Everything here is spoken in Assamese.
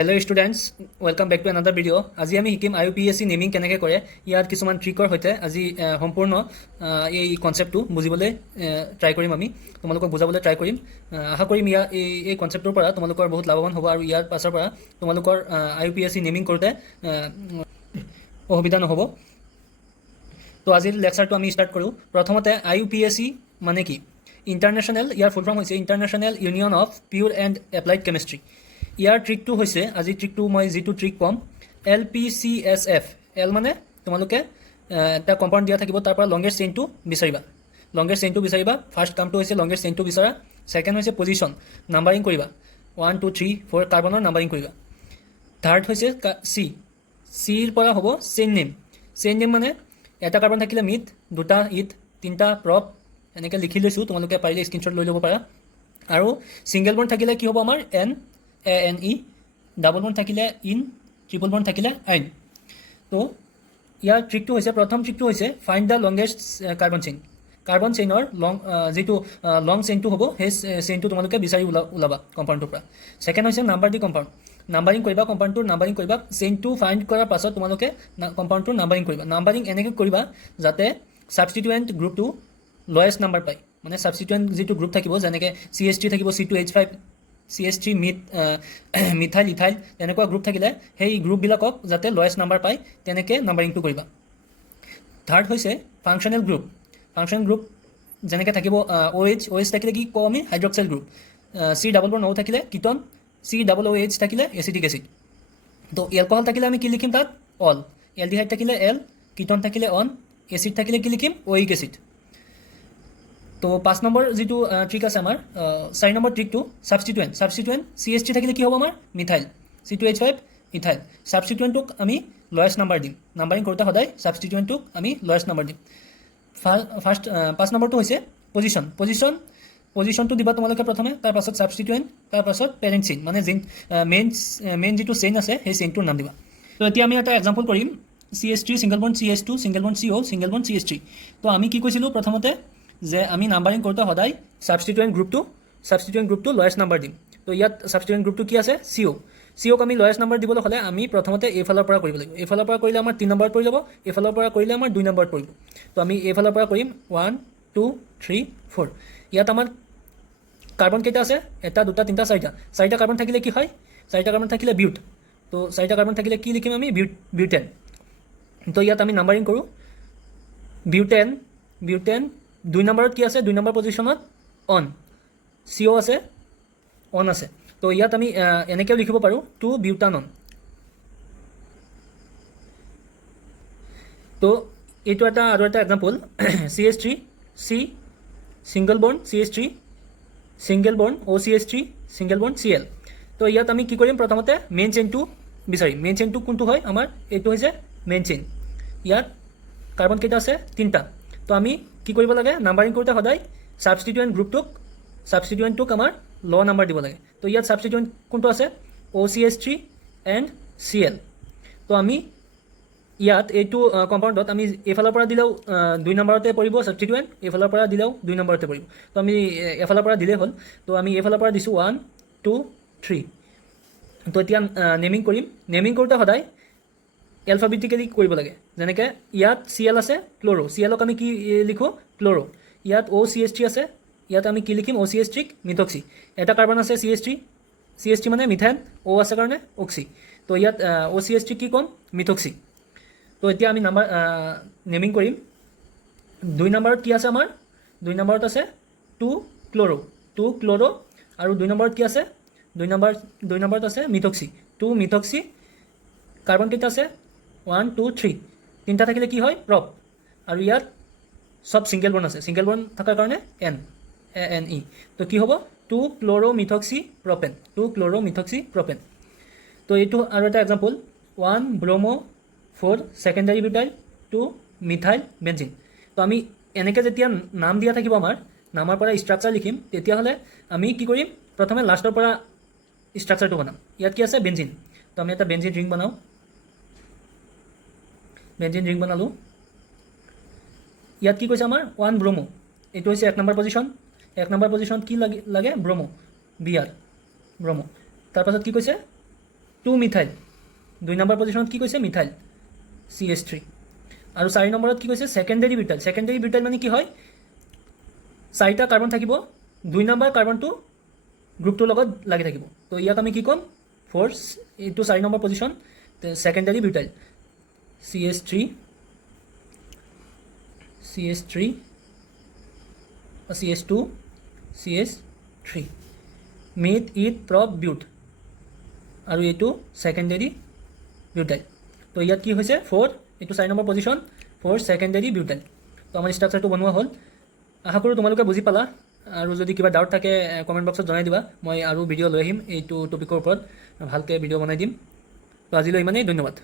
Hello' students, welcome back to another video'. আজি আমি শিকিম IUPAC নেমিং কেনেকৈ কৰে। ইয়াৰ কিছুমান ট্ৰিকৰ সৈতে আজি সম্পূৰ্ণ এই কনচেপ্টটো বুজিবলৈ ট্ৰাই কৰিম। আমি তোমালোকক বুজাবলৈ ট্ৰাই কৰিম। আশা কৰিম এই কনচেপ্টটোৰ পৰা তোমালোকৰ বহুত লাভৱান হ'ব আৰু ইয়াৰ পাছৰ পৰা তোমালোকৰ IUPAC নেমিং কৰোঁতে অসুবিধা নহ'ব। তো আজিৰ লেকচাৰটো আমি ষ্টাৰ্ট কৰোঁ। প্ৰথমতে IUPAC মানে কি? ইণ্টাৰনেশ্যনেল, ইয়াৰ ফুল ফৰ্ম হৈছে international union of pure and applied chemistry. ইয়াৰ ট্ৰিকটো হৈছে, আজি ট্ৰিকটো মই যিটো ট্ৰিক ক'ম, LPCSF। এল মানে তোমালোকে এটা কম্পাউণ্ড দিয়া থাকিব, তাৰ পৰা লংগেষ্ট চেইনটো বিচাৰিবা। লংগেষ্ট চেইনটো বিচাৰিবা। ফাৰ্ষ্ট কামটো হৈছে লংগেষ্ট চেইনটো বিচৰা। ছেকেণ্ড হৈছে পজিশ্যন, নাম্বাৰিং কৰিবা। 1 2 3 4 কাৰ্বনৰ নাম্বাৰিং কৰিবা। থাৰ্ড হৈছে চিৰ পৰা হ'ব চেইন নেম। চেইন নেম মানে এটা কাৰ্বন থাকিলে মিথ, দুটা ইথ, তিনিটা প্ৰপ, এনেকৈ লিখি লৈছোঁ। তোমালোকে পাৰিলে স্ক্ৰীনশ্বট লৈ ল'ব পাৰা। আৰু ছিংগল বৰ্ণ থাকিলে কি হ'ব আমাৰ ANE, ডাবল বৰ্ণ থাকিলে ইন, ট্ৰিপল বৰ্ণ থাকিলে আইন। তো ইয়াৰ ট্ৰিকটো হৈছে, প্ৰথম ট্ৰিকটো হৈছে find the longest carbon chain. Carbon চেইনৰ যিটো লং চেইনটো হ'ব, সেই চেইনটো তোমালোকে বিচাৰি ওলাবা কম্পাউণ্ডটোৰ পৰা। ছেকেণ্ড হৈছে নাম্বাৰ দি কম্পাউণ্ড। নাম্বাৰিং কৰিবা, কম্পাউণ্ডটোৰ নাম্বাৰিং কৰিবা। চেইনটো ফাইণ্ড কৰাৰ পাছত তোমালোকে কম্পাউণ্ডটোৰ নাম্বাৰিং কৰিবা। নাম্বাৰিং এনেকৈ কৰিবা যাতে ছাবষ্টিটুৱেণ্ট গ্ৰুপটো লয়েষ্ট নাম্বাৰ পায়। মানে ছাবষ্টিটুৱেণ্ট যিটো গ্ৰুপ থাকিব, যেনেকৈ CH3 থাকিব, C2H5, CH3 মিথাইল, ইথাইল, তেনেকুৱা গ্ৰুপ থাকিলে সেই গ্ৰুপবিলাকক যাতে লয়েষ্ট নাম্বাৰ পায় তেনেকৈ নাম্বাৰিংটো কৰিবা। থাৰ্ড হৈছে ফাংচনেল গ্ৰুপ। ফাংচনেল গ্ৰুপ যেনেকৈ থাকিব OH থাকিলে কি কওঁ আমি? হাইড্ৰক্সাইল গ্ৰুপ। C ডাবল বৰ্ণ O থাকিলে কিটন, COOH থাকিলে এচিটিক এচিড। তো এলকহল থাকিলে আমি কি লিখিম তাত? অল। এলডিহাইড থাকিলে এল, কিটন থাকিলে অন, এচিড থাকিলে কি লিখিম? ওইক এচিড। তো 5 নম্বৰ যিটো ট্ৰিক আছে আমাৰ, 4 নম্বৰ ট্ৰিকটো ছাবষ্টিটুৱেণ্ট। CH3 থাকিলে কি হ'ব আমাৰ? Methyl, C2H5 ethyl. ছাবষ্টিটুৱেণ্টটোক আমি লয়েষ্ট নাম্বাৰ দিম। নাম্বাৰিং কৰোঁতে সদায় ছাবষ্টিটুৱেণ্টটোক আমি লয়েষ্ট নাম্বাৰ দিম। 5 নম্বৰটো হৈছে পজিশ্যনটো দিবা তোমালোকে প্ৰথমে, তাৰপাছত ছাবষ্টিটুৱেণ্ট, তাৰপাছত পেৰেণ্ট চেইন, মানে মেইন যিটো চেইন আছে সেই চেইনটোৰ নাম দিবা। তো এতিয়া আমি এটা এক্সাম্পল কৰিম। CH3 ছিংগল বৰ্ণ CH2, ছিংগল বৰ্ণ CO, ছিংগল বৰ্ণ CH3। তো আমি কি কৈছিলোঁ প্ৰথমতে, যে আমি নাম্বাৰিং কৰোঁতে সদায় ছাবষ্টিটুৱেণ্ট গ্ৰুপটো লয়েষ্ট নাম্বাৰ দিম। তো ইয়াত ছাবষ্টিটুৱেণ্ট গ্ৰুপটো কি আছে? COক আমি লয়েষ্ট নাম্বাৰ দিবলৈ হ'লে আমি প্ৰথমতে এইফালৰ পৰা কৰিব লাগিব। এইফালৰ পৰা কৰিলে আমাৰ 3 নম্বৰত পৰি যাব, এইফালৰ পৰা কৰিলে আমাৰ 2 নম্বৰত পৰিব। তো আমি এইফালৰ পৰা কৰিম 1 2 3 4। ইয়াত আমাৰ কাৰ্বন কেইটা আছে? 1 2 3 4। 4টা কাৰ্বন থাকিলে কি হয়? 4টা কাৰ্বন থাকিলে বিউট। তো 4টা কাৰ্বন থাকিলে কি লিখিম আমি? বিউটেন। তো ইয়াত আমি নাম্বাৰিং কৰোঁ। বিউটেন 2 নম্বৰত কি আছে? 2 নম্বৰ পজিশ্যনত অন, CO আছে, অন আছে। তো ইয়াত আমি এনেকৈও লিখিব পাৰোঁ 2 বিউটানন। তো এইটো আৰু এটা এক্সাম্পল। CH3 C, ছিংগল বৰ্ণ CH3, ছিংগল বৰ্ণ OCH3, ছিংগল বৰ্ণ Cl। তো ইয়াত আমি কি কৰিম? প্ৰথমতে মেইন চেইনটো বিচাৰিম। মেইন চেইনটো কোনটো হয় আমাৰ? এইটো হৈছে মেইন চেইন। ইয়াত কাৰ্বন কেইটা আছে? 3টা। তো আমি কি কৰিব লাগে? নাম্বাৰিং কৰোঁতে সদায় ছাবষ্টিটুৱেণ্টটোক আমাৰ ল নাম্বাৰ দিব লাগে। তো ইয়াত ছাবষ্টিটুৱেণ্ট কোনটো আছে? OCH3 and Cl। তো আমি ইয়াত এইটো কম্পাউণ্ডত আমি এইফালৰ পৰা দিলেও 2 নম্বৰতে পৰিব ছাবষ্টিটুৱেণ্ট, এইফালৰ পৰা দিলেও 2 নম্বৰতে পৰিব। তো আমি এফালৰ পৰা দিলেই হ'ল। তো আমি এইফালৰ পৰা দিছোঁ 1 2 3। তো এতিয়া নেমিং কৰিম। নেমিং কৰোঁতে সদায় এলফাবেটিকেলি কৰিব লাগে। যেনেকৈ ইয়াত Cl আছে, ক্ল'ৰ'। Clক আমি কি লিখোঁ? ক্ল'ৰ'। ইয়াত OCH3 আছে, ইয়াত আমি কি লিখিম? OCH3ক মিথক্সি। এটা কাৰ্বন আছে CH3 মানে মিথেন, O আছে কাৰণে অক্সি। তো ইয়াত OCH3 কি ক'ম? মিথক্সি। তো এতিয়া আমি নেমিং কৰিম। 2 নম্বৰত কি আছে আমাৰ? 2 নম্বৰত আছে 2 ক্ল'ৰ', আৰু 2 নম্বৰত কি আছে? 2 নম্বৰত আছে মিথক্সি। 2 মিথক্সি। কাৰ্বন কেইটা আছে? 1 2 3। 3টা থাকিলে কি হয়? প্ৰপ। আৰু ইয়াত সব ছিংগল বৰ্ণ আছে, ছিংগল বৰ্ণ থকাৰ কাৰণে ANE। তো কি হ'ব? 2 ক্ল'ৰ'মিথক্সি প্ৰপেন। 2 ক্ল'ৰ'মিথক্সি প্ৰপেন। তো এইটো আৰু এটা example. 1 ব্ৰ'মো 4 secondary butyl, 2 methyl benzene. তো আমি এনেকৈ যেতিয়া নাম দিয়া থাকিব, আমাৰ নামৰ পৰা ষ্ট্ৰাকচাৰ লিখিম, তেতিয়াহ'লে আমি কি কৰিম? প্ৰথমে লাষ্টৰ পৰা ষ্ট্ৰাকচাৰটো বনাম। ইয়াত কি আছে? বেঞ্জিন। তো আমি এটা বেঞ্জিন ৰিং বনাওঁ। বেঞ্জিন ৰিং বনালোঁ। ইয়াত কি কৈছে আমাৰ? 1 ব্ৰ'মো। এইটো হৈছে 1 নম্বৰ পজিশ্যন। 1 নম্বৰ পজিশ্যনত কি লাগে? ব্ৰ'মো, BR ব্ৰ'মো। তাৰপাছত কি কৈছে? টু মিথাইল 2 নম্বৰ পজিশ্যনত কি কৈছে মিথাইল CH3 আৰু 4 নম্বৰত কি কৈছে সেকেন্ডাৰী বিউটাইল মানে কি হয় 4টা কাৰ্বন থাকিব 2 নম্বৰ কাৰ্বনটো গ্ৰুপটোৰ লগত লাগি থাকিব তো ইয়াক আমি কি ক'ম ফ'ৰ্চ এইটো 4 নম্বৰ position secondary butyl CH3 CH2 CH3 meth eth prop but আৰু এইটো সেকেন্ডাৰী বিউটাইল তো ইয়াত কি হৈছে 4 এইটো 4 নম্বৰ পজিশ্যন 4 সেকেন্ডাৰী বিউটাইল তো আমাৰ ষ্ট্ৰাকচাৰটো বনোৱা হ'ল আশা কৰোঁ তোমালোকে বুজি পালা আৰু যদি কিবা ডাউট থাকে কমেণ্ট বক্সত জনাই দিবা মই আৰু ভিডিঅ' লৈ আহিম এইটো টপিকৰ ওপৰত ভালকৈ ভিডিঅ' বনাই দিম তো আজিলৈ ইমানেই ধন্যবাদ